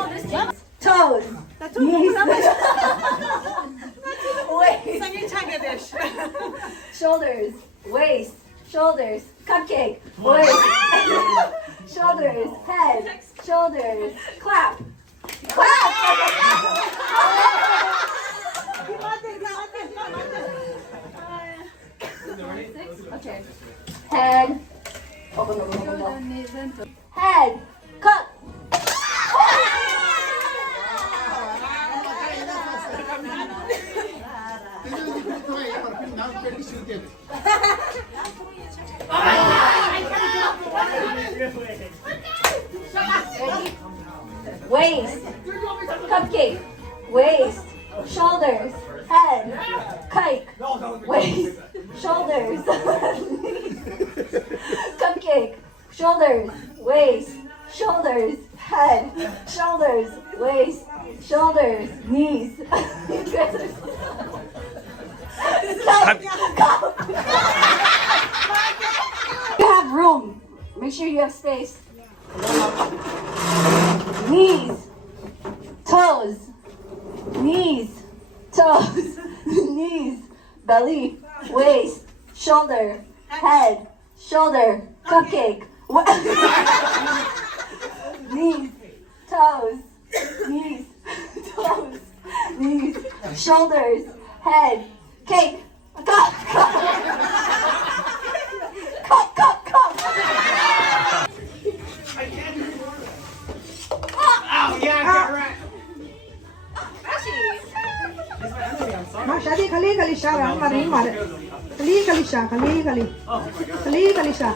So this toes, knees, waist, shoulders, waist, shoulders, cupcake, waist, shoulders, head, shoulders, clap, clap. Okay. Head. Head. Cut. Waist. Cupcake. Waist. Shoulders. Head. Kite. Waist. Shoulders. Cupcake. Shoulders. Waist. Shoulders. Head. Shoulders. Waist. Shoulders. Knees. You have room. Make sure you have space. Knees. Toes. Knees. Toes. Knees. Belly. Waist. Shoulder. Head. Shoulder. Cupcake. Knees. Toes. Knees. Toes. Knees. Shoulders. Head. Cake. Cup. Cup. Cup. Cup. Cup. Shadi khali khali sha mari mare khali khali sha khali khali sha.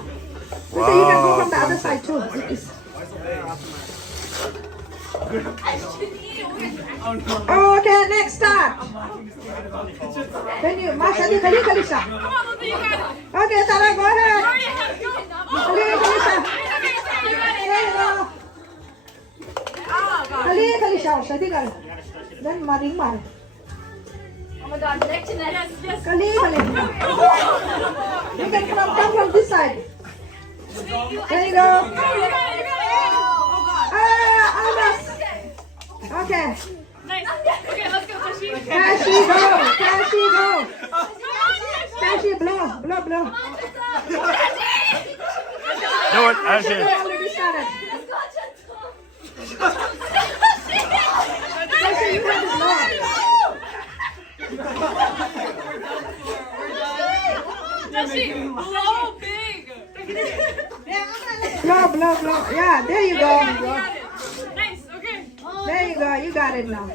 So you can go from the other side too. Okay, next start. Then you shadi khali sha. Okay, Tara, go ahead. Khali sha. Khali sha shadi khali. Then mari mare. Oh my god, neck to neck. Yes. Kali. You can come from this side. There you go. Almost. Okay. Nice. Okay, let's go, Tashi. Tashi, go. Tashi, blow. Do it, Ashley. Already started. Tashi, you have to blow. Tashi, blow big. Blow. Yeah, there you go. Nice, okay. There you go. You got it now.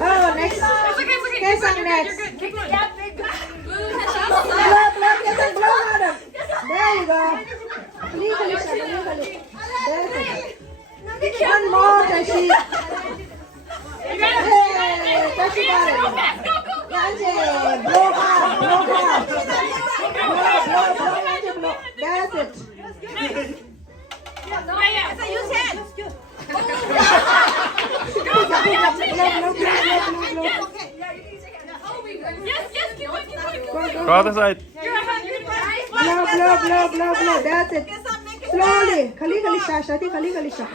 Oh, next. It's okay. Kesang next. You're good. Keep going. Blow, madam. There you go. Legally. There's it. One more, Tashi. You got it. Hey, Tashi got it. Go fast. Go. Yanji, blow hard. Blow. That's it. Yeah. So use hands. Blow. Yes, keep going. Go other side. Blow. That's it. Slowly. Khali sha.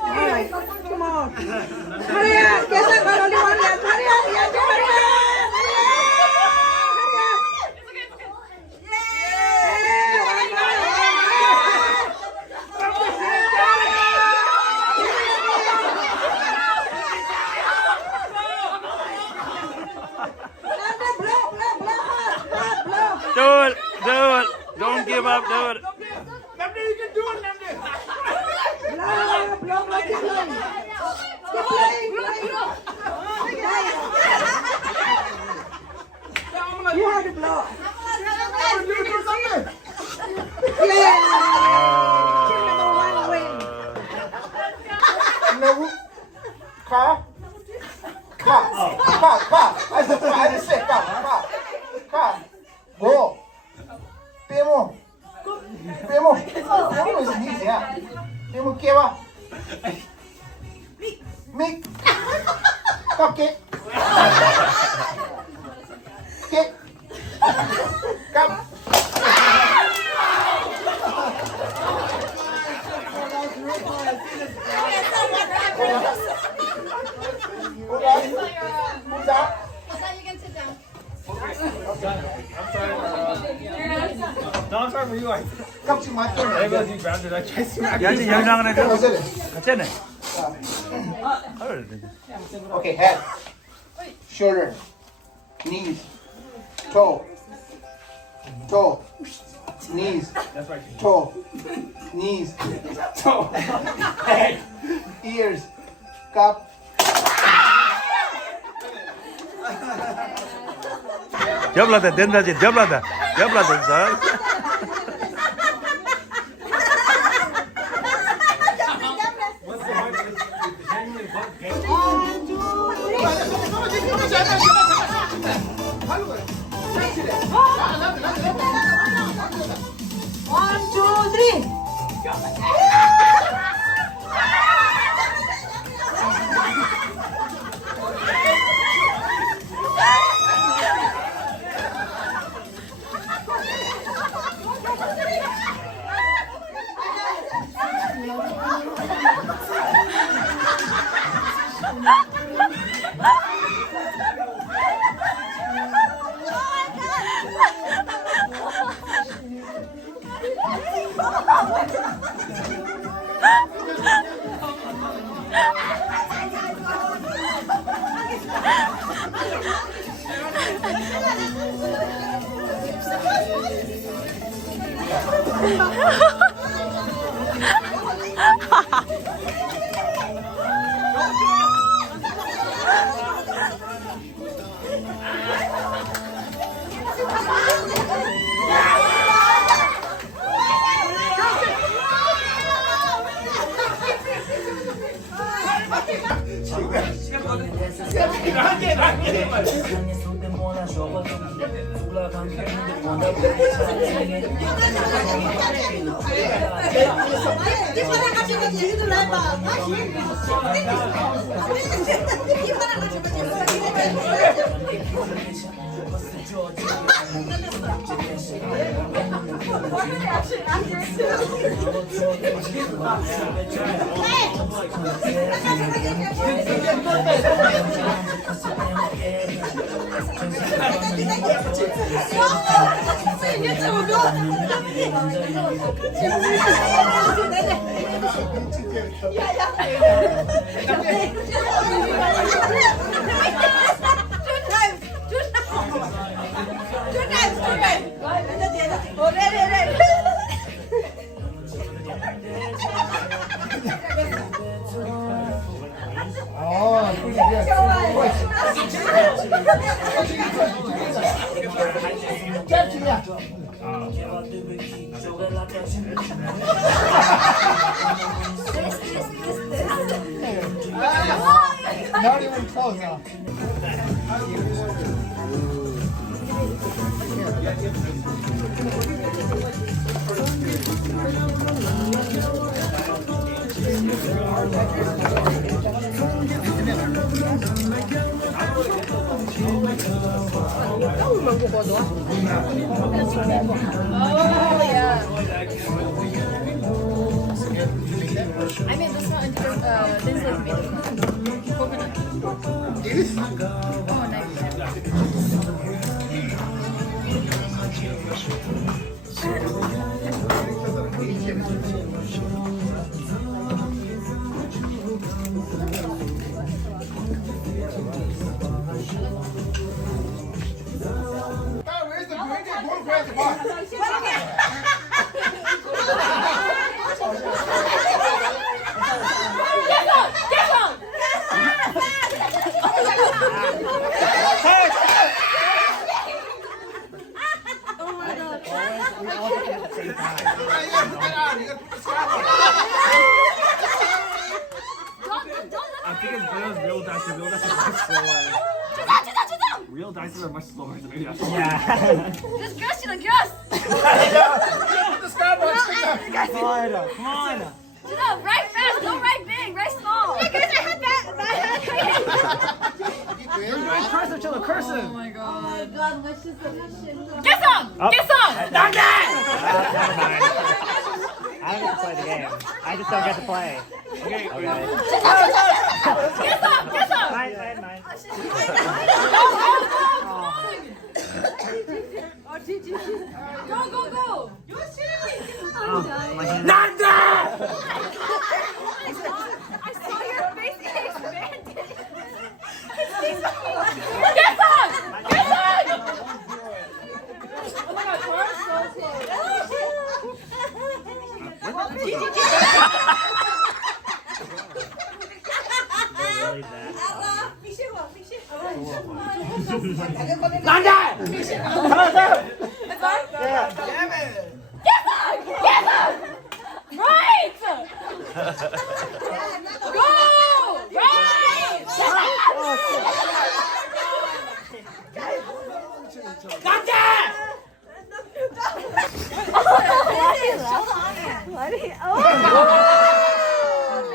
All right. Come on. Hurry up. Guess I got only one left. Hurry up. Yanji, hurry up. Yay, one more. Do it. Don't give up. Do it. Namde, you can do it, Namde. Blow, keep playing. Keep playing. You have to blow. Yeah. Team number one win. No. Car. I just said car. Go. Pemo is easy, yeah. Pemo kewa. Make. Cupcake. Cake. Cup. 깜찍 맞죠? 야지 영상을 해줘. 어서래. 같이네. Okay, head, shoulder, knees, toe, toe, knees, toe, knees, toe, head, ears, cup. Diablada, dentro de diablada. Diablada, sabe? One, two, three. Not even close, huh? I mean, this one, this is made of coconut. Oh, nice. Oh, where's the green? Go grab the box. I think it's better as real dice. Real dice are much slower. Real dice are much slower than real dice. Yeah. Just guess to the guess. Come on. No, write fast, don't write big, write small. Yeah, guys, I had that. Cursive, chilla, cursive. Oh my god. Get some! Get some! Not that! I don't get to play the game. I just don't get to play. Okay, Get some! Get some! Mine. Oh, Go, go, go! Nanda! I saw your face expanded. Get on! Get on! Oh my god, Tara's so Really bad. Nanda! Right! Go! Right!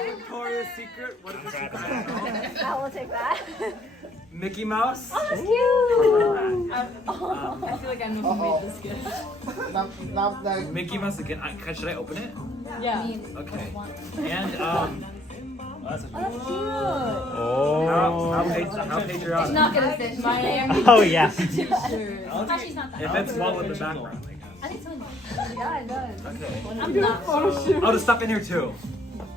Victoria's Secret. What is the secret? I will take that. Mickey Mouse. That's cute. I feel like I know who made this gift. Mickey Mouse again. Should I open it? Yeah. Okay. And that's That's cute. how patriotic. Not gonna fit my name. Oh yeah. Actually, it's not that. It fits well with the background. I think so. Yeah, it does. Okay. I'm not. Oh, the stuff in here too.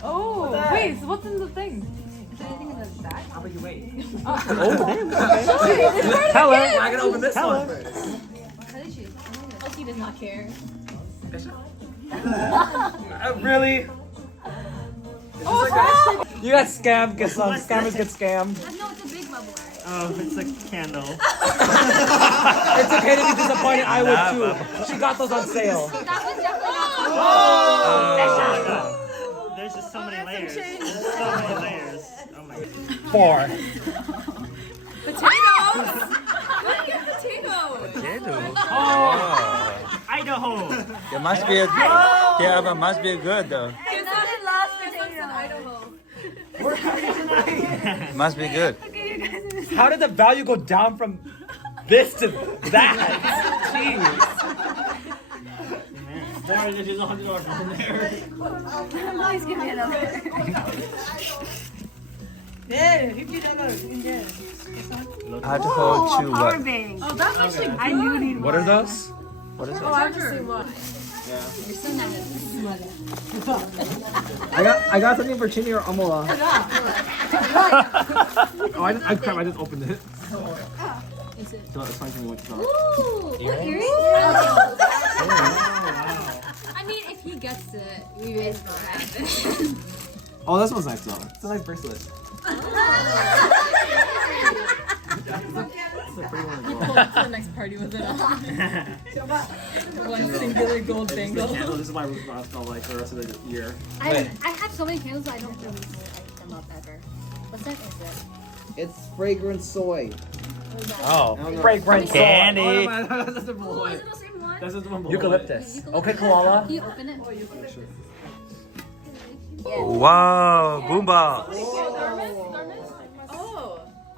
Oh, wait, so what's in the thing? Is there anything in the back? How about you wait? Hello. I can open this Hello. one first. How did she? Oh, she does not care. Really? You got scammed because some scammers get scammed. No, it's a big bubble. Oh, it's a candle. It's okay to be disappointed. I would too. She got those on sale. That was definitely not. There's just so many layers. There's so many layers. Oh my god. 4. Potatoes! Look at potatoes! Idaho. It must be yeah, but must be good though. It's not in last potatoes in Idaho. Must be good. How did the value go down from this to that? Jeez. There's just $100 from there. Please give me another. Idaho chew what? Oh, that's actually good. I knew it. What are those? What is it? Oh, I have the same one. I got something for Chini or Amola. Oh, I just opened it. So it's fine for me what's not. Ooh, earrings? I mean, if he gets it, we raise the hand. Oh, this one's nice though. It's a nice bracelet. It's a pretty one as well. To the next party with it on. One singular gold bangle. This is my roof box smell like the rest of the year. I have so many candles I don't really light them up ever. What scent is it? It's fragrant soy. Oh. Fragrant Candy. Oh, that's just a Oh, boy. is it the same one? That's just the one below Eucalyptus. it. Okay, koala. Can you open it? Wow, boomba.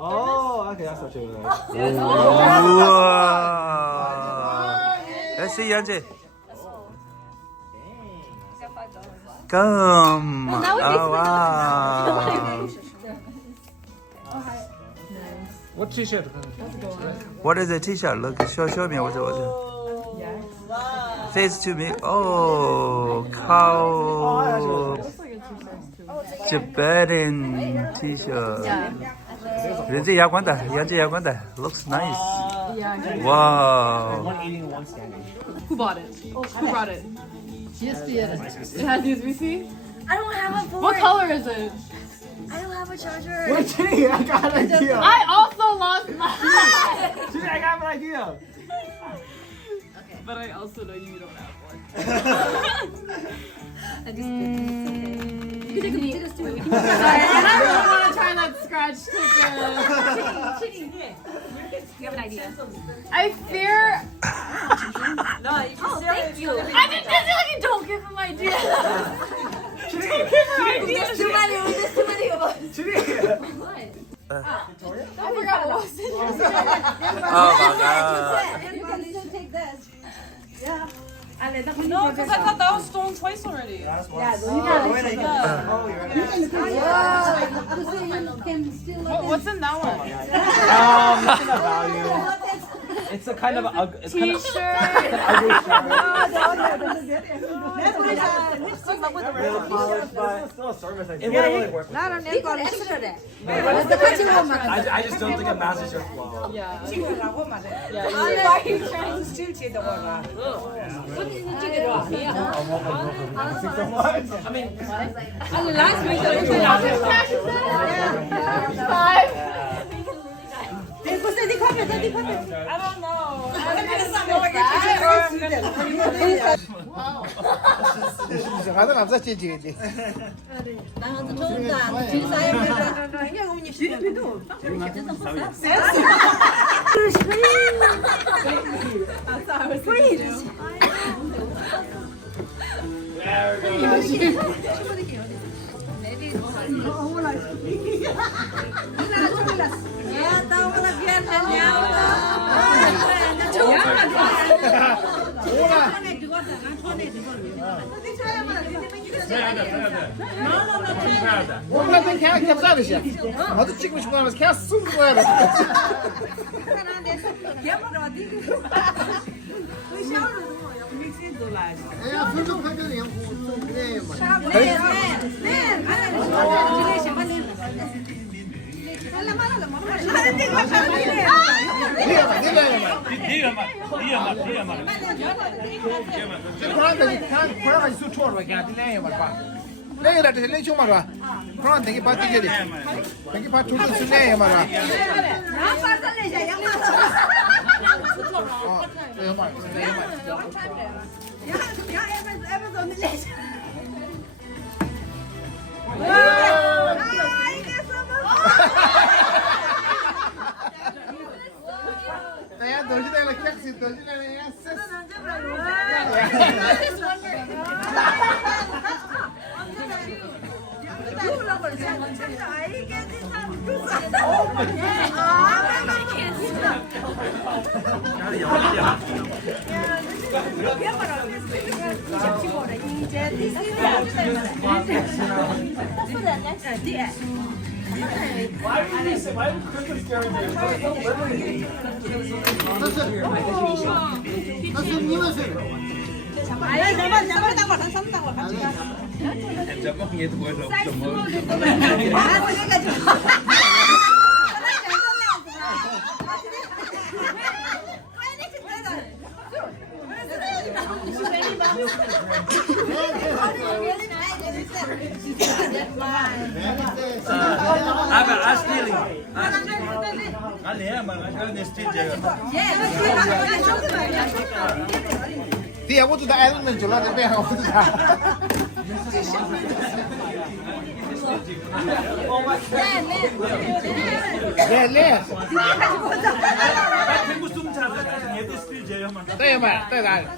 Oh, okay, that's what you were like. Wow. Let's see, Yanji. Come. Oh, wow. What t-shirt? What is the t-shirt? Look, show me. What's it? Face to me. Oh, cow. Tibetan t-shirt. Yanji Yaguanda. Looks nice. Wow. One eating and one standing. Who bought it? Who brought it? GSP. It has USB? I don't have a board. What color is it? I don't have a charger. Wait, Chini, I got an idea. I also lost mine. Chini, I got an idea. But I also know you don't have one. I just You can take us to it. Sorry, and I really want to try that scratch ticket. You have an idea? I fear. Oh, thank you. I didn't like don't give him ideas. Don't give him ideas. There's too many of us. What? I forgot what was in here. Oh my god. You can still take this. Yeah. No, because I thought that was stolen twice already. You can still What's in that one? Nothing of value. It's a kind of it's kind of T-shirt. an ugly shirt. Real polished, but still a service. It wouldn't really work. 나는 내 거를 싫어해. I just don't think it matches your flow. Yeah. 친구라고 말해. Yeah. Why you trying to steal the water? I mean, Last week, 가다 감사 찌찌지. 오늘한테 그냥 캡사르시야. 나도 찍고 싶어 하면서 그냥 쑥 거야. 야, 분석 판결이 좀 그래. 그러면 수 초로 그냥 딜레이 말봐. 내가 다 딜레이 좀 말봐. 그럼 되게 바뀌게 돼. 되게 바 초도 수네 말봐. 내가 너희들이랑 객시 너희들이랑 why would Christmas during I'm stealing. 아니야, 말 스틸 네 아버지 다 알면 줄라는 배 하고 있다. 네. Tengo zoom 찾아. 얘도 스틸 제요만. 네 말, 네 말.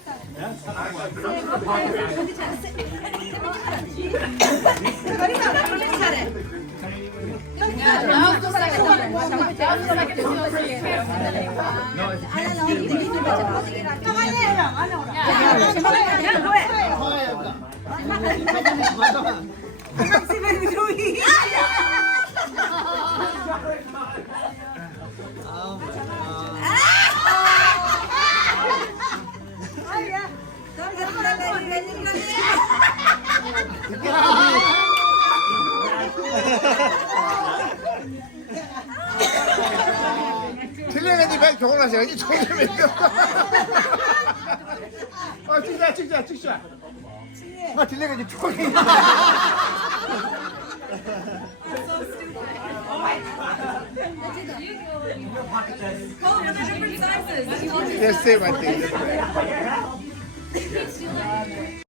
틀려야지 왜 결혼하셔야지 총점이 찍자 아 틀려야지 총이 Yes, same I think.